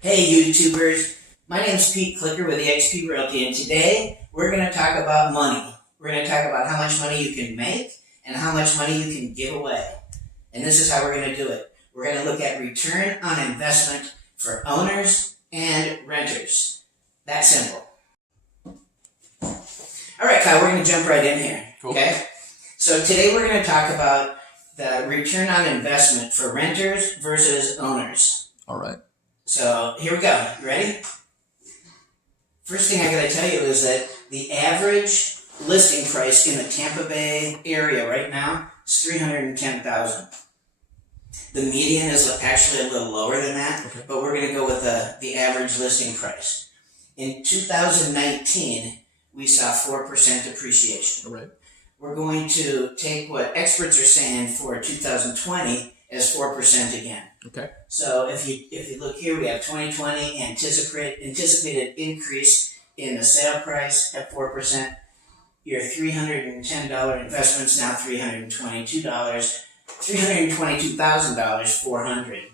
Hey YouTubers, my name is Pete Clicker with eXp Realty, and today we're going to talk about money. We're going to talk about how much money you can make and how much money you can give away. And this is how we're going to do it. We're going to look at return on investment for owners and renters. That simple. Alright Kyle, we're going to jump right in here. Cool. Okay? So today we're going to talk about the return on investment for renters versus owners. Alright. So here we go. You ready? First thing I gotta tell you is that the average listing price in the Tampa Bay area right now is $310,000. The median is actually a little lower than that, Okay. but we're gonna go with the average listing price. In 2019, we saw 4% appreciation. Alright. We're going to take what experts are saying for 2020 as 4% again. Okay. So if you look here, we have 2020 anticipated increase in the sale price at 4%. Your $310 investment's now $322. $322,000, $400.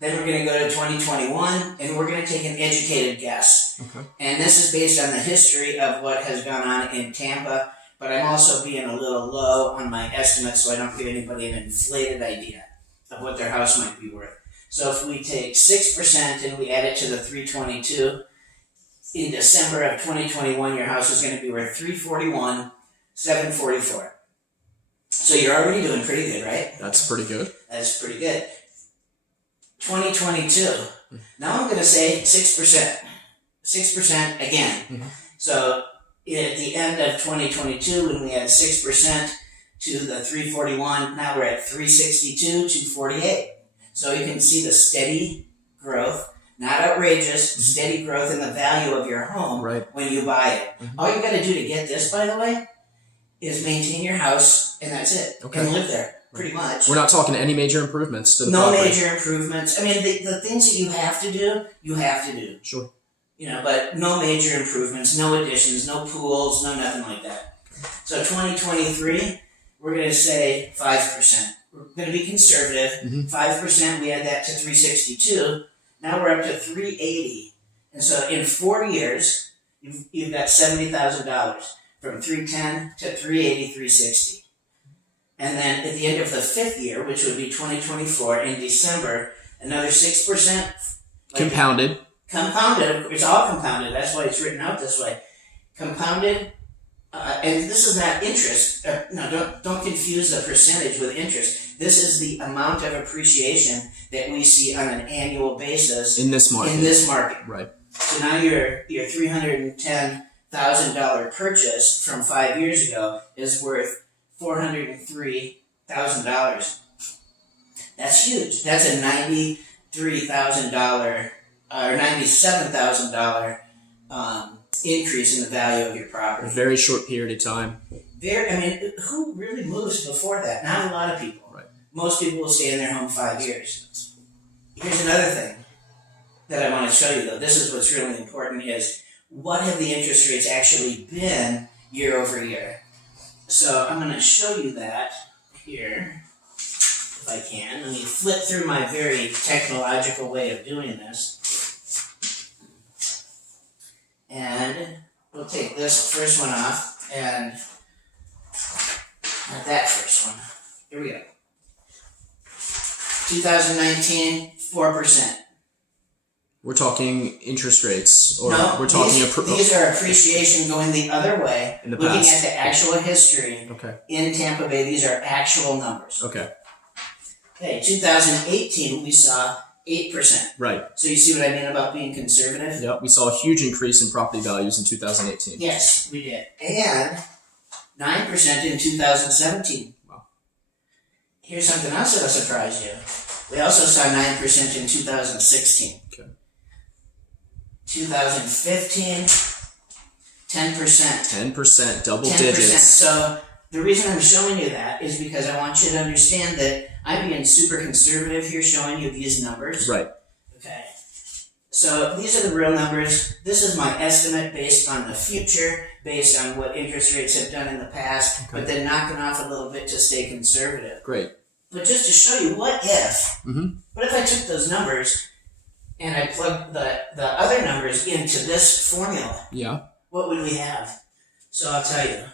Then we're going to go to 2021, and we're going to take an educated guess. Okay. And this is based on the history of what has gone on in Tampa, but I'm also being a little low on my estimate so I don't give anybody an inflated idea of what their house might be worth. So if we take 6% and we add it to the 322, in December of 2021, your house is going to be worth $341,744. So you're already doing pretty good, right? That's pretty good. That's pretty good. 2022. Now I'm going to say 6%. 6% again. Mm-hmm. So at the end of 2022, when we had 6% to the 341, now we're at 362, 248. So you can see the steady growth, not outrageous, steady growth in the value of your home when you buy it. Mm-hmm. All you got to do to get this, by the way, is maintain your house, and that's it. Okay. And live there, pretty much. We're not talking any major improvements to the No property. major improvements. I mean, the things that you have to do, you have to do. Sure. You know, but no major improvements, no additions, no pools, no nothing like that. So 2023, we're going to say 5%. We're going to be conservative. 5%, we add that to 362. Now we're up to 380. And so in 4 years, you've got $70,000 from 310 to 380, 360. And then at the end of the 5th year, which would be 2024, in December, another 6%. Compounded. Compounded, it's all compounded, that's why it's written out this way. Compounded, and this is not interest, no, don't confuse the percentage with interest. This is the amount of appreciation that we see on an annual basis In this market. Right. So now your $310,000 purchase from 5 years ago is worth $403,000. That's huge. That's a $93,000 or $97,000 increase in the value of your property. A very short period of time. Who really moves before that? Not a lot of people. Right. Most people will stay in their home 5 years. Here's another thing that I want to show you, though. This is what's really important, is what have the interest rates actually been year over year? So I'm going to show you that here, if I can. Let me flip through my very technological way of doing this. And we'll take this first one off, and not that first one. Here we go. 2019, 4%. We're talking interest rates, or No, we're talking these are appreciation going the other way. In the Looking past. at the actual history in Tampa Bay, these are actual numbers. Okay. Okay, 2018, we saw 8%. Right. So you see what I mean about being conservative? Yep. We saw a huge increase in property values in 2018. Yes, we did. And 9% in 2017. Wow. Here's something else that'll surprise you. We also saw 9% in 2016. Okay. 2015, 10%. 10%, double 10%. digits. So the reason I'm showing you that is because I want you to understand that I'm being super conservative here, showing you these numbers. Right. Okay. So these are the real numbers. This is my estimate based on the future, based on what interest rates have done in the past, but then knocking off a little bit to stay conservative. Great. But just to show you, what if I took those numbers and I plug the other numbers into this formula, Yeah. what would we have? So I'll tell you.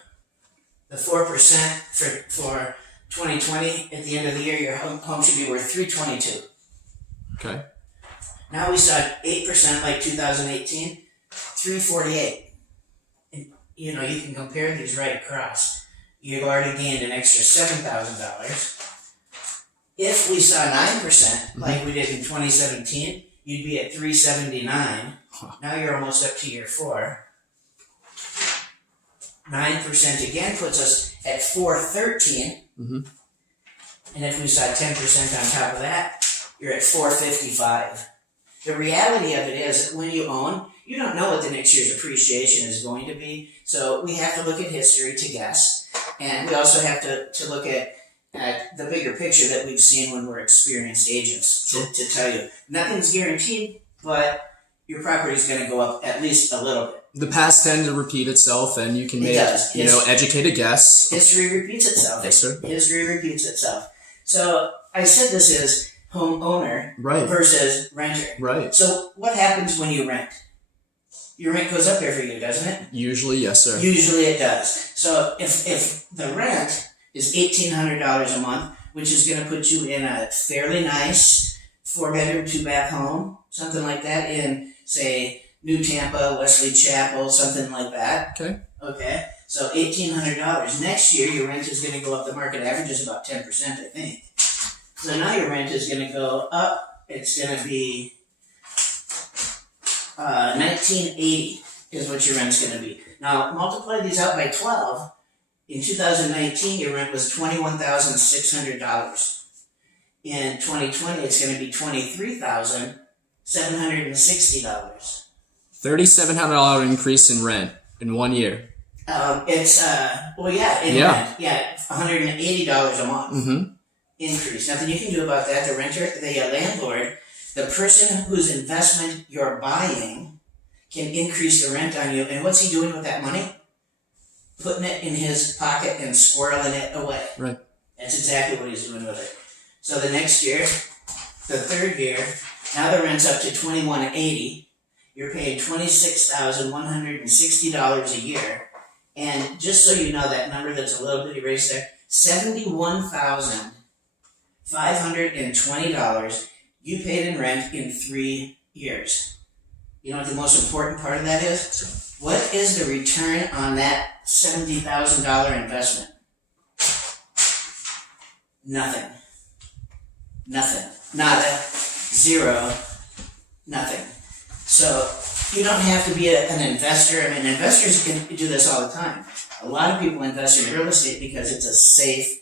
The 4% for 2020, at the end of the year, your home should be worth $322. Okay. Now we saw 8% like 2018, $348. And you know, you can compare these right across. You've already gained an extra $7,000. If we saw 9%, like we did in 2017, you'd be at $379. Now you're almost up to year 4. 9% again puts us at $413. And if we saw 10% on top of that, you're at $455. The reality of it is that when you own, you don't know what the next year's appreciation is going to be. So we have to look at history to guess. And we also have to look at the bigger picture that we've seen when we're experienced agents to tell you. Nothing's guaranteed, but your property is going to go up at least a little bit. The past tends to repeat itself, and you can make, educated guess. History repeats itself. Yes, sir. History repeats itself. So I said this is homeowner versus renter. Right. So what happens when you rent? Your rent goes up every year, doesn't it? Usually, yes, sir. Usually it does. So if the rent is $1,800 a month, which is going to put you in a fairly nice 4-bedroom, 2-bath home, something like that in, say, New Tampa, Wesley Chapel, something like that. Okay. So $1,800. Next year, your rent is going to go up. The market average is about 10%, I think. So now your rent is going to go up. It's going to be $1,980 is what your rent's going to be. Now multiply these out by 12. In 2019, your rent was $21,600. In 2020, it's going to be $23,760. $3,700 increase in rent in 1 year. Rent. Yeah, $180 a month increase. Nothing you can do about that. The renter, the landlord, the person whose investment you're buying can increase the rent on you. And what's he doing with that money? Putting it in his pocket and squirreling it away. Right. That's exactly what he's doing with it. So the next year, the third year, now the rent's up to $2,180. You're paying $26,160 a year. And just so you know, that number that's a little bit erased there, $71,520 you paid in rent in 3 years. You know what the most important part of that is? What is the return on that $70,000 investment? Nothing. Nada. Zero. Nothing. So you don't have to be an investor. I mean, investors can do this all the time. A lot of people invest in real estate because it's a safe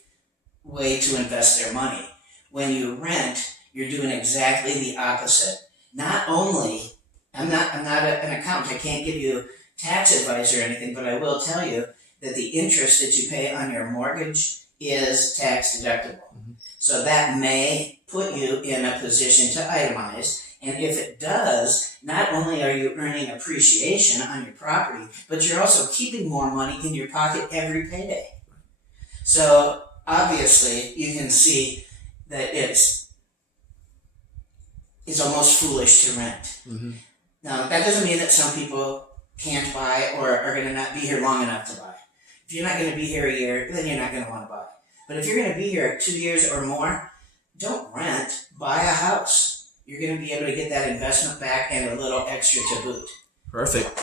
way to invest their money. When you rent, you're doing exactly the opposite. Not only, I'm not an accountant, I can't give you tax advice or anything, but I will tell you that the interest that you pay on your mortgage is tax deductible. So that may put you in a position to itemize. And if it does, not only are you earning appreciation on your property, but you're also keeping more money in your pocket every payday. So obviously you can see that it's almost foolish to rent. Now that doesn't mean that some people can't buy or are going to not be here long enough to buy. If you're not going to be here a year, then you're not going to want to buy. But if you're going to be here 2 years or more, don't rent, buy a house. You're going to be able to get that investment back and a little extra to boot. Perfect.